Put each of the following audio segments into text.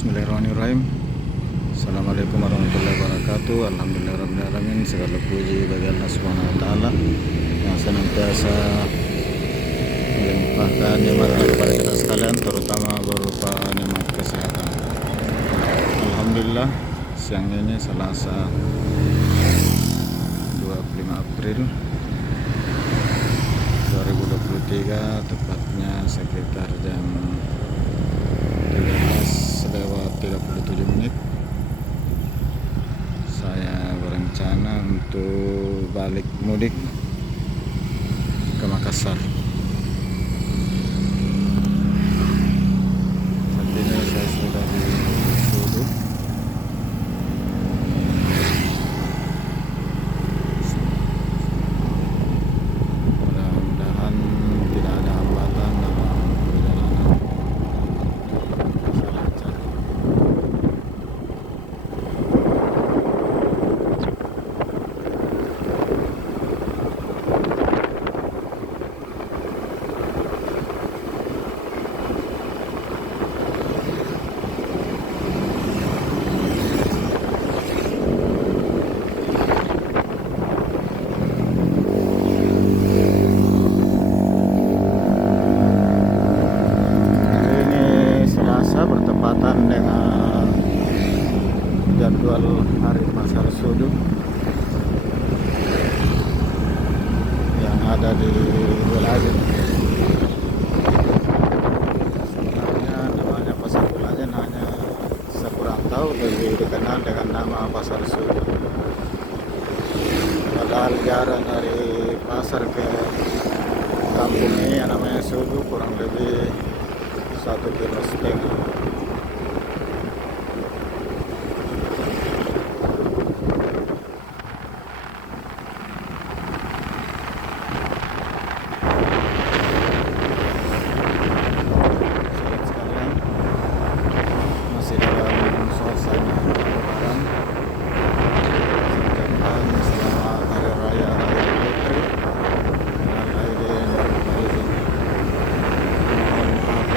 Bismillahirrahmanirrahim. Assalamualaikum warahmatullahi wabarakatuh. Alhamdulillahirrahmanirrahim. Segala puji bagi Allah Subhanahu wa Ta'ala yang senantiasa melimpahkan nikmat kepada kita sekalian, terutama berupa nikmat kesehatan. Alhamdulillah, siang ini Selasa 25 April 2023, tepatnya sekitar jam 13:37. Saya berencana untuk balik mudik ke Makassar. Saat ini saya sudah di Sudut. Mudah-mudahan tidak ada hambatan dalam perjalanan. Bisa lancar. Bertepatan dengan jadwal Hari Pasar Sudut yang ada di Wilajen. Sebenarnya namanya Pasar Wilajen hanya saya kurang tahu lebih dikenal dengan nama Pasar Sudut. Padahal jarak dari pasar ke kampung ini yang namanya Sudut kurang lebih 1,5 km. Masih dalam suasana Lebaran, ucapkan selamat Hari Raya Idul Fitri dan Aidin Faizin. Mohon maaf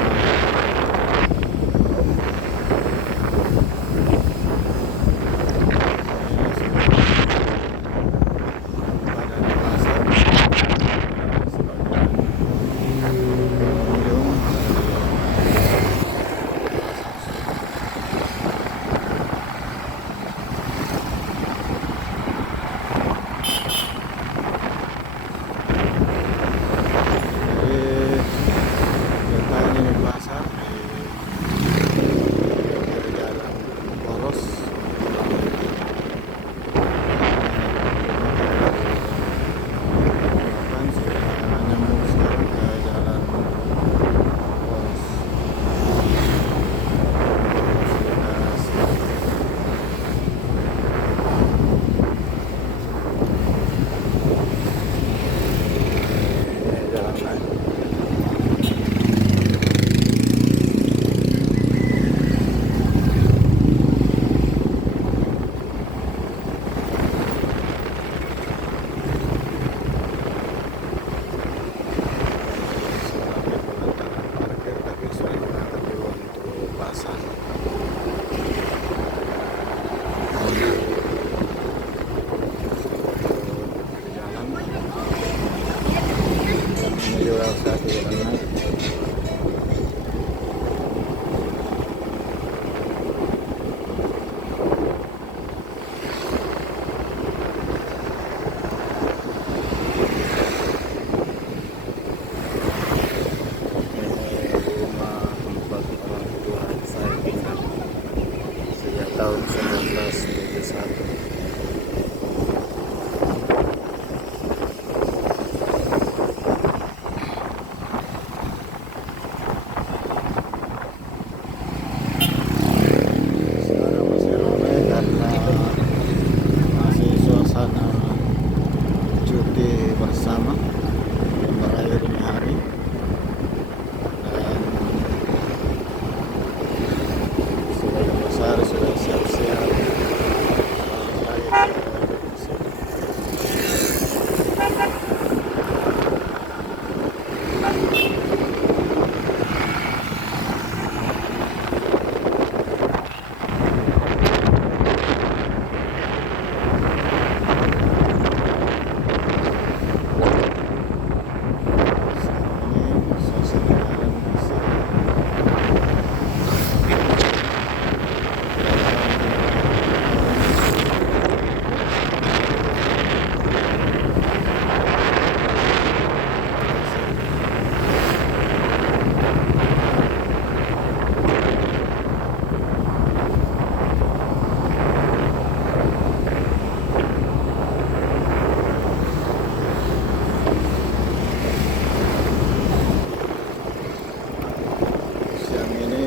ini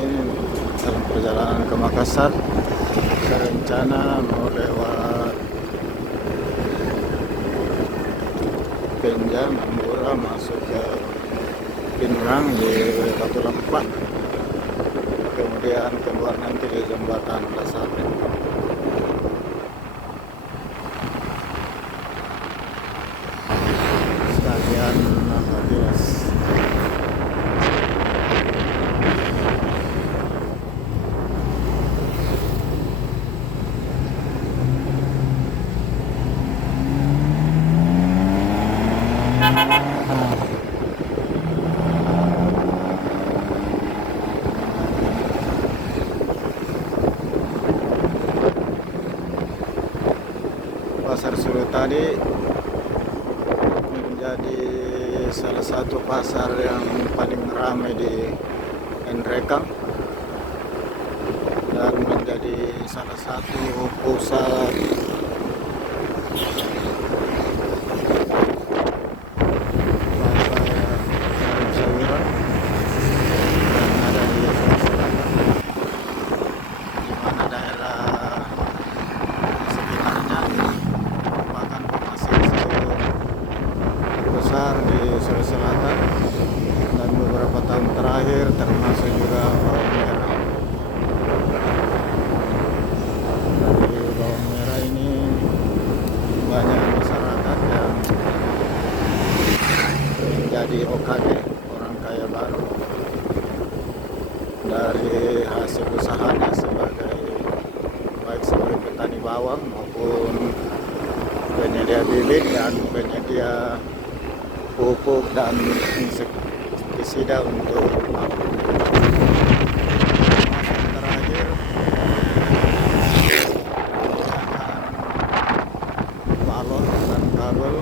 dalam perjalanan ke Makassar. Saya rencana mau lewat Penjam, Tambora, masuk ke Pinrang di Batu Lempak, kemudian keluar nanti di jembatan Lasate. Sekalian Nafadilas. Pasar Sulu tadi menjadi salah satu pasar yang paling ramai di Nrekang dan menjadi salah satu pusat sayur-sayuran yang ada di Sulawesi Selatan, di mana daerah sekitarnya merupakan penghasil sayur terbesar di Sulawesi Selatan, dan beberapa tahun terakhir termasuk juga bawang merah. Dari bawang merah ini banyak masyarakat yang menjadi OKG, orang kaya baru, dari hasil usahanya baik sebagai petani bawang maupun penyedia bibit dan penyedia pupuk dan insektisida untuk bawang. Terakhir balon dan kabel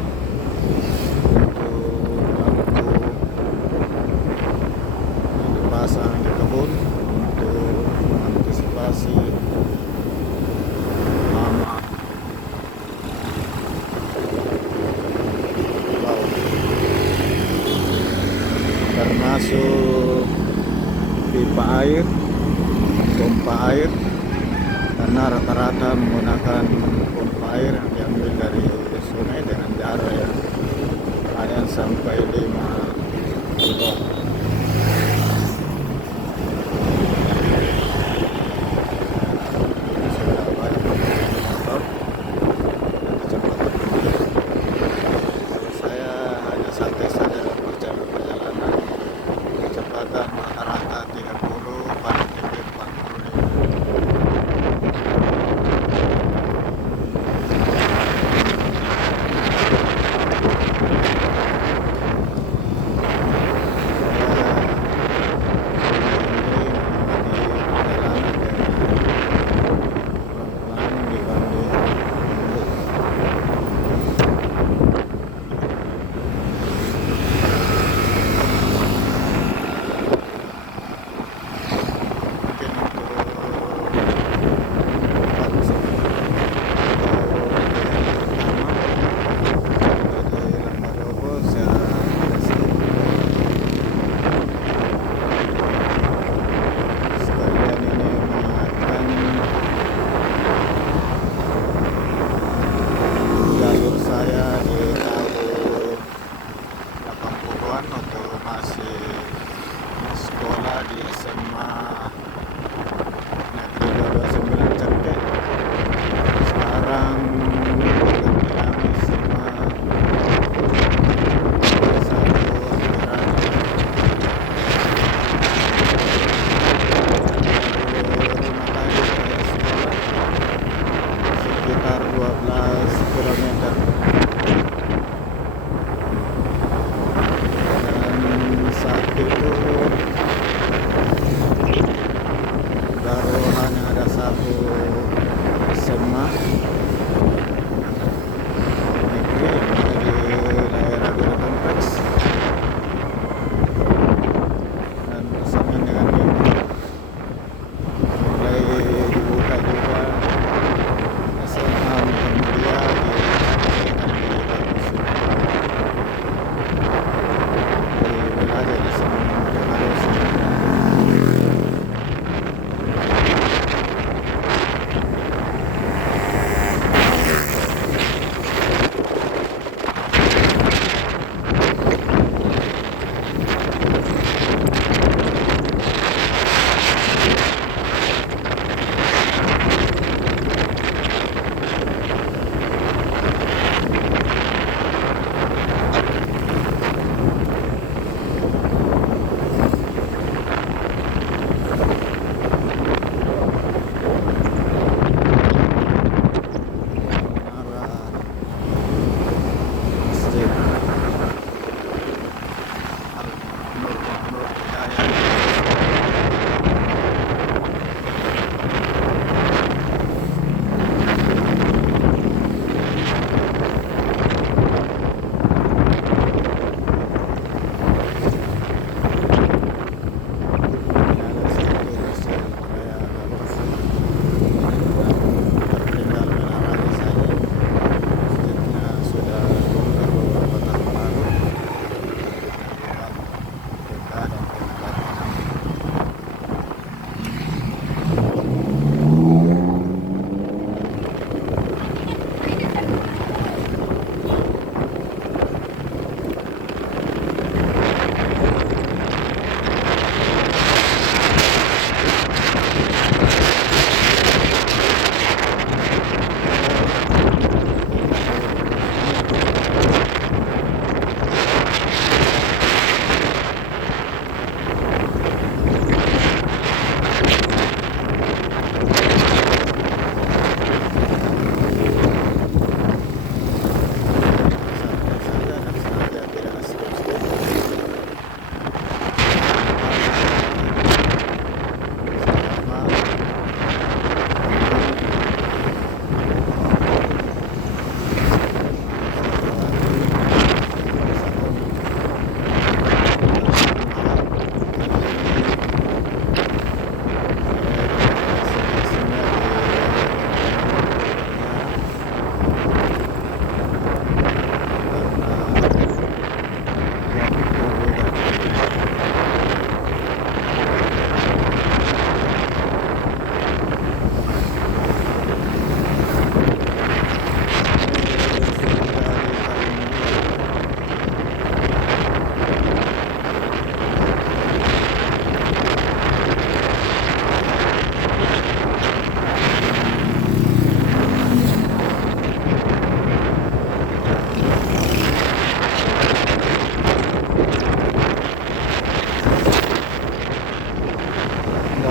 untuk yang dipasang di kebun untuk antisipasi hama bawang, termasuk pipa air, pompa air, karena rata-rata menggunakan pompa air yang diambil dari sungai dengan jarak yang hanya sampai 5 kilo. Sudah banyak motor dan kecepatan tinggi. Kalau saya hanya santai saja dalam perjalanan, kecepatan rata-rata 30, paling tinggi 40.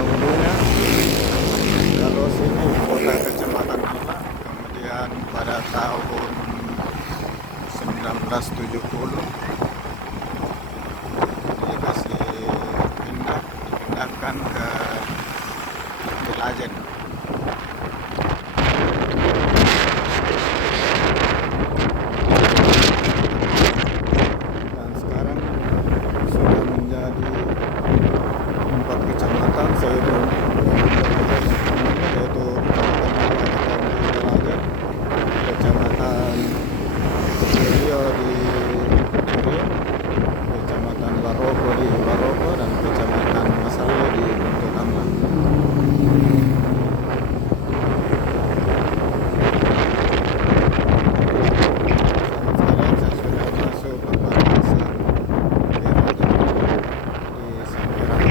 dahulunya kalau sini kota Kecamatan Ala, kemudian pada tahun 1970 dikasih dipindahkan ke Belajen. Dan sekarang sudah menjadi 4 kecamatan yaitu Kecamatan Rio di Rio, Kecamatan Baroko di Baroko, dan Kecamatan Masale di Totangla. Saya sudah masuk ke perbatasan di Sangiran.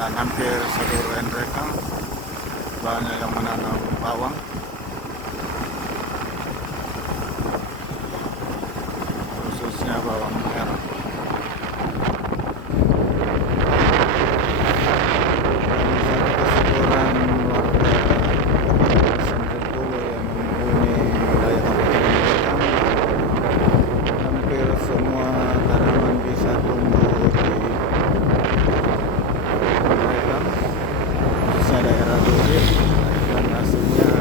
Dan hampir seluruh mereka banyak yang menanam bawang, khususnya bawang merah. Keseluruhan warga Sendikulu yang menghuni wilayah kabupaten Batam, hampir semua tanaman bisa tumbuh di daerah Duri, dan hasilnya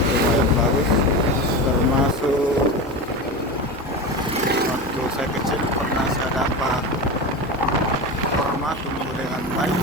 lumayan bagus, termasuk waktu saya kecil pernah saya dapat kurma tumbuh dengan baik.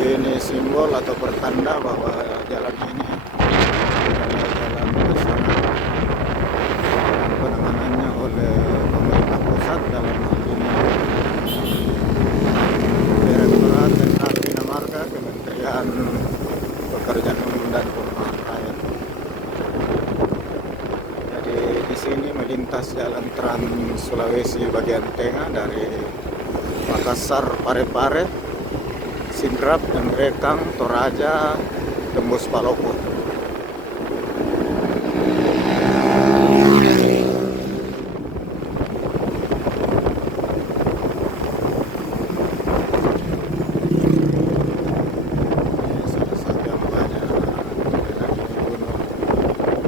Ini simbol atau pertanda bahwa jalan ini adalah jalan nasional dan penanganannya oleh pemerintah pusat, dalam hal ini Direktorat Jenderal Bina Marga, Kementerian Pekerjaan Umum dan Perumahan Rakyat. Jadi di sini melintas jalan Trans Sulawesi bagian tengah dari Makassar Sesar Parepare, Sindrap, Rekang, Toraja, tembus Palopo. Salah satu yang banyak pendaki gunung kawan.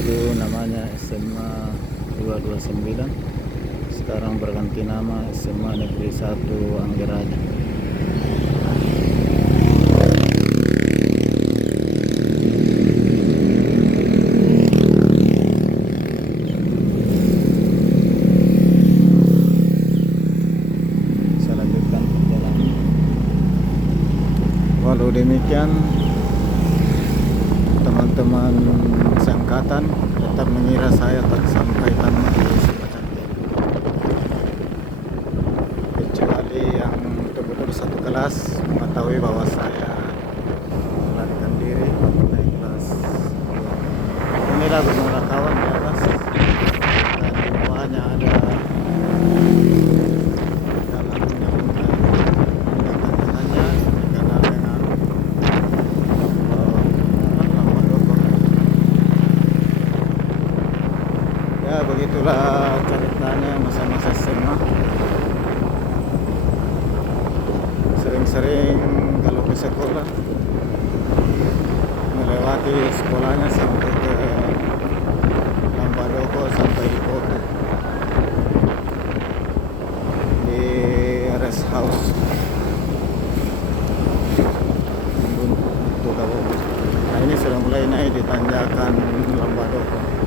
Dulu namanya SMA 229, sekarang berganti nama SMA Negeri 1 Anggeraja. Saya lanjutkan perjalanan. Walau demikian, teman-teman seangkatan tetap mengira saya tak sampai tamat di Cipacantik, kecuali yang betul-betul satu kelas mengetahui bahwa saya melarikan diri waktu naik kelas 2. Inilah Gunung Rakawan di atas, dan di bawahnya ada jalan yang tengah-tengahnya dikenal dengan Lambadoko. Ya, begitulah ceritanya masa-masa SMA. Sering-sering kalau ke sekolah melewati sekolahnya sampai ke Lambadoko, sampai di Kotu, di rest house untuk kamu. Nah, ini sudah mulai naik di tanjakan Lambadoko.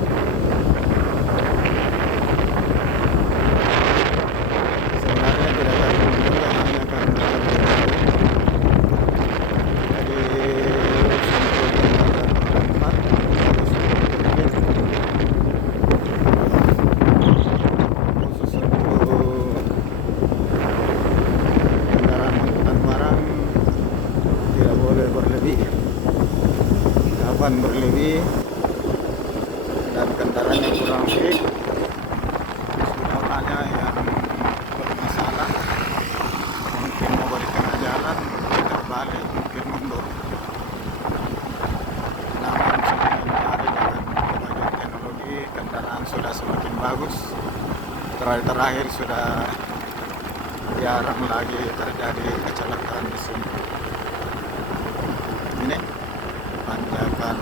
Sebenarnya tidak ada penunjuknya, hanya karena jadi sampai kilometer 4 harus berpikir khusus untuk kendaraan angkutan barang tidak boleh berlebih. Kapan berlebih dan kendaraannya kurang fit, saudaranya yang bermasalah, mungkin mau balik tengah jalan, terbalik, mungkin mundur. Namun semakin hari dengan kemajuan teknologi, kendaraan sudah semakin bagus. Terakhir sudah jarang lagi terjadi kecelakaan di sini. Ini tanjakan